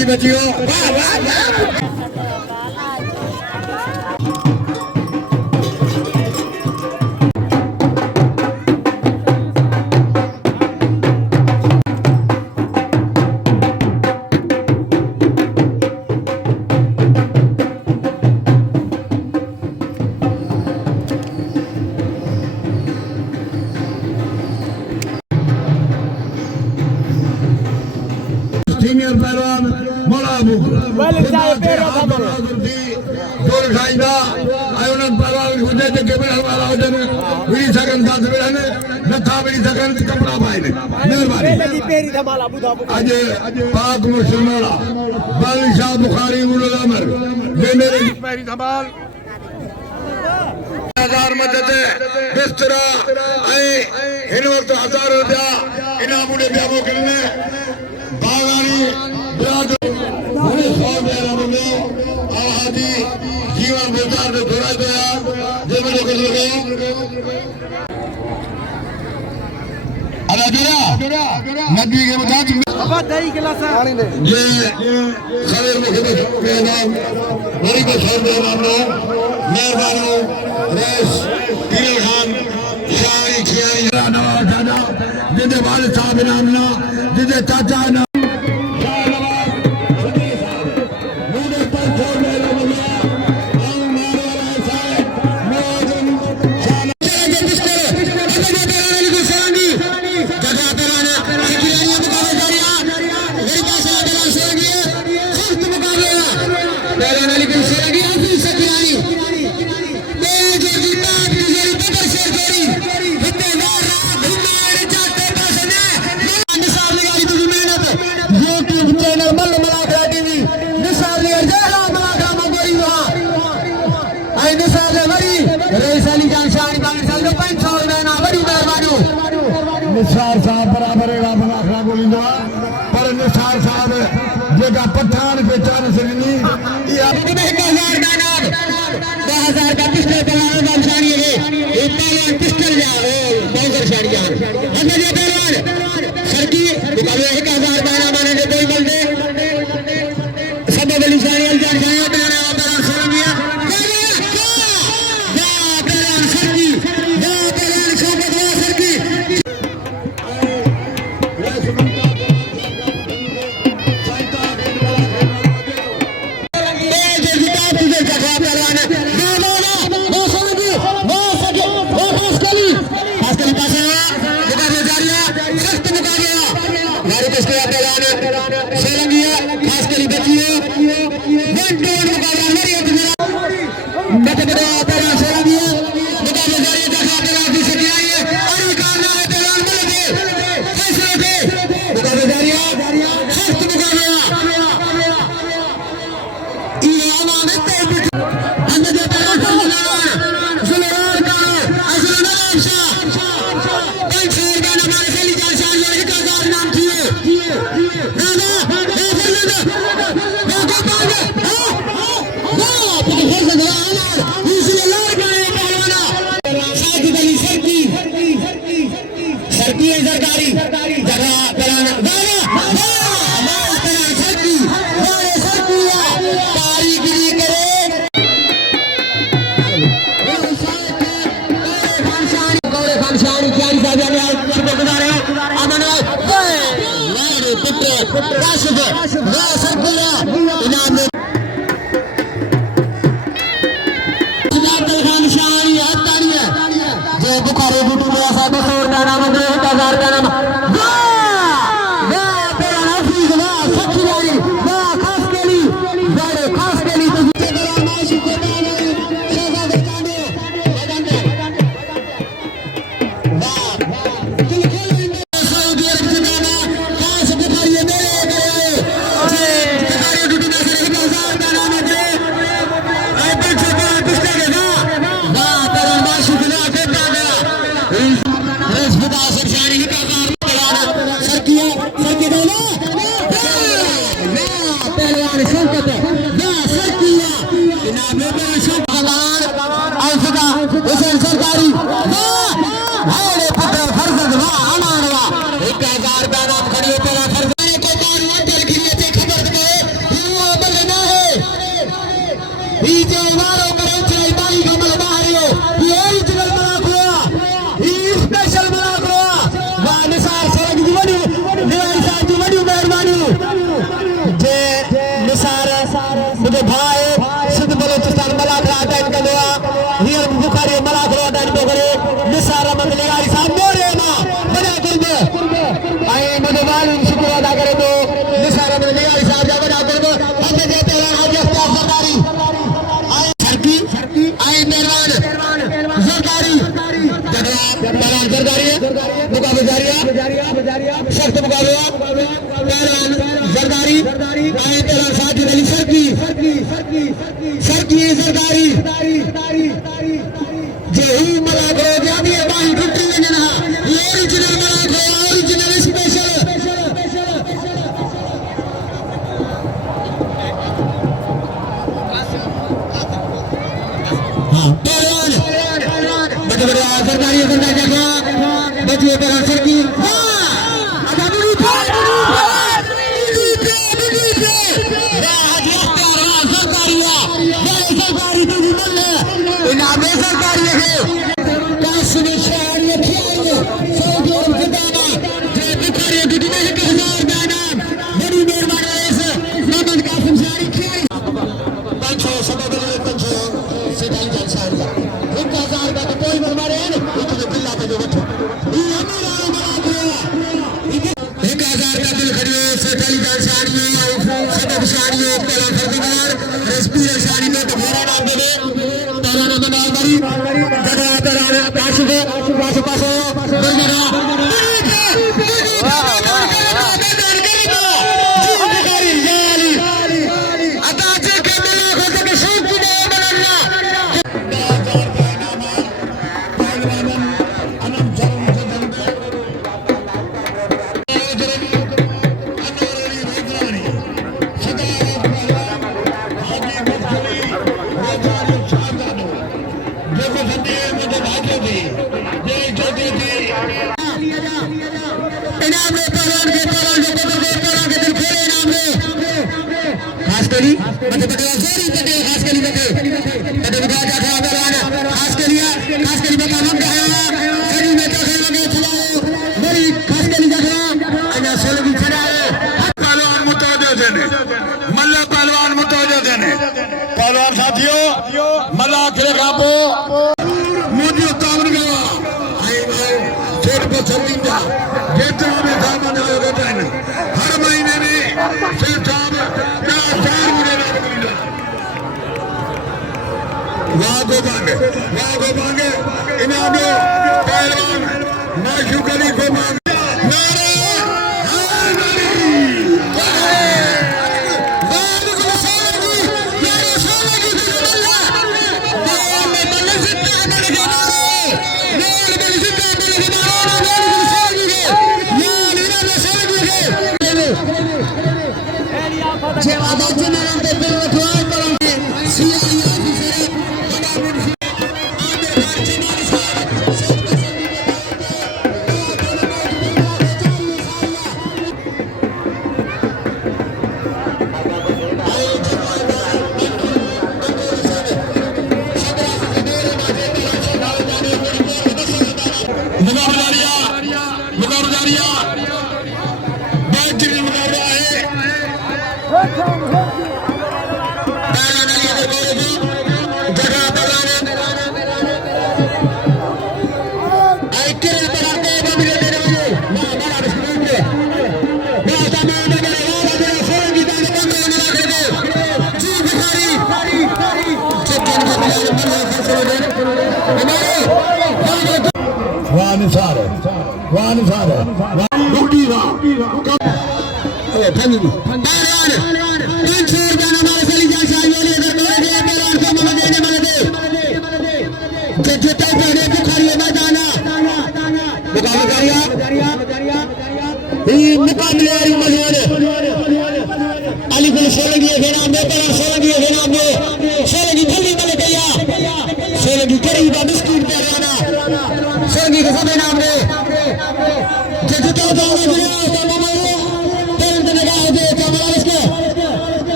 भी बची हो। वाह वाह वाह। सीनियर पहलवान मोला जोर खाईंदा उन्हनि पहलवान हुजे जेके विढ़ण वारा हुजनि विढ़ी सघनि था विढ़न नथा विढ़ी सघनि कपिड़ा पाइनि। महिरबानी। अॼु पाक मुस्लिम बादशाह बुखारी उल अमर पहिरीं संभाल 1000 मदद बिस्तरा ऐं हिन वक़्तु 1000 रुपया इनाम ॾे पिया मोकिलनि। बागानी जीवन गुजार में थोड़ा गया नदी के मुताबिक ये सवेर मेरी को छोड़ दे मामलो मेहरबानी रेस पीर खान शाही खियाई नवाब दादा जिदे वालिद साहब नामना जिदे चाचा ना निसार साहब बराबर आखड़ा बोलींदो पर निसार साहब जेका पठान पहचान सघनी इहा 1000 का नाम 2000 का पिस्टल पहलवान बादशाही है ये पहलवान पिस्टल जा बहुत शाड़ियां अंदर ये पहलवान सरकी मुकाबले 1000 का नाम आने कोई बोल दे सब बली शाड़ी अलजान शाया तेरा पहलवान सलामिया या पहलवान सरकी या पहलवान शौकत सरकी बुखारी बूटू में ऐसा 200 का नाम 1000 का नाम पहलवान जरदारी मुकाबले जारी सख्त मुकाबला पहलवान जरदारी आए पहलवान साजिद अली सरकी जरदारी जेहू मलाक हो जाती है बाही टूटी लेना ये ओरिजिनल मलाक है ओरिजिनल स्पेशल हाँ पहलवान बड़े सरकारी बचिए पहलवान सरकी पहलवान साथियों मला खेले कापो मोदी तावन गवा आई भाई सेठ को छत्तीसा जेतरा में सामान आयो होता है हर महीने में सेठ साहब 4 मुझे वागो बांगे इनामो पहलवान माशूकली को मांगे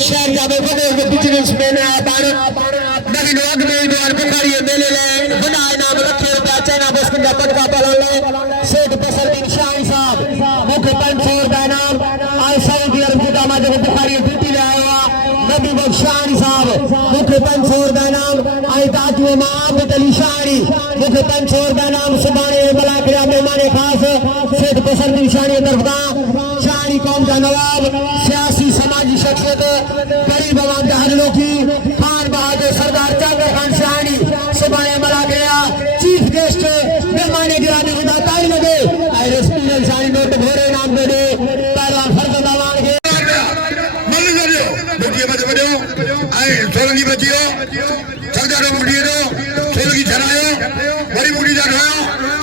शहर जावे बिजनेसमैन है इन वक्त में द्वार बुखारी मेले ले बनाए नाम रखे रुपया चैना बस्किन का पटका पला ले सेठ बसरुद्दीन शाही साहब मुख्य पंच और नाम आज सऊदी अरब की दामाद बुखारी ड्यूटी ले आया नबी बख्श शाही साहब मुख्य पंच और नाम आई ताजु मोहम्मद अली शाही मुख्य पंच और नाम सुबाने बलाकरिया मेहमान खास सेठ बसरुद्दीन शाही तरफ का शाही कौम का नवाब सियासी समाजी शख्सियत गरीब आवाम के हजलों की खान बहादुर सरदार जाकर खान शाही सुबाने बलाकरिया चीफ गेस्ट मेहमान गिरानी खुदा ताई लगे रेस्टोरेंट शाही नोट भोरे नाम दे पहला फर्ज दवान के मल्लू करियो बुढ़िया मत बजो आए सोलंगी बचियो सरदार बुढ़िया दो सोलंगी चलायो बड़ी बुढ़ी जा रहा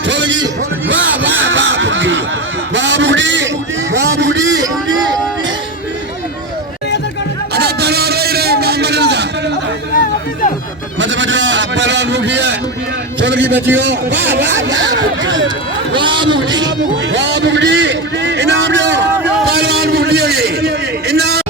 सोलंगी वाह वाह वाह बुढ़ी वाह बुढ़ी वाह बुढ़ी अरे तलो रे मोहम्मद रजा मत बजो पहला बुढ़िया सोलंगी बचियो वाह वाह वाह बुढ़ी इनाम दो पहलवान बुढ़ी होगी इनाम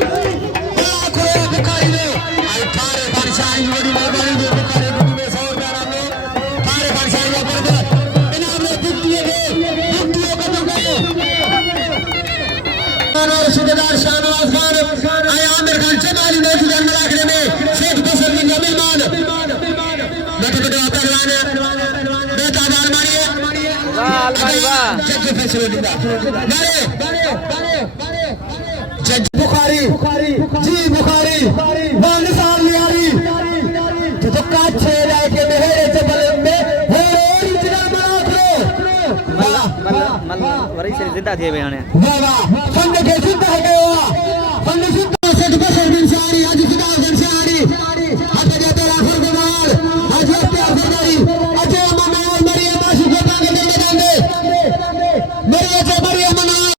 सूबेदार शाहनवाज खान आमिर खान चमाली मौजूद है मलाकरे में शेख बसरुद्दीन का मेहमान बेटे बेटे पहलवान बेटा बाल मारिए वाह भाई वाह जज फैसला दिंदा जज बुखारी जी बुखारी बाल साल लियारी तो काछे लाके मेरे जबल में हो इतना मलाकरो मल्ला वरी से जिंदा थे बे हाणे वाह वाह संग के जिंदा है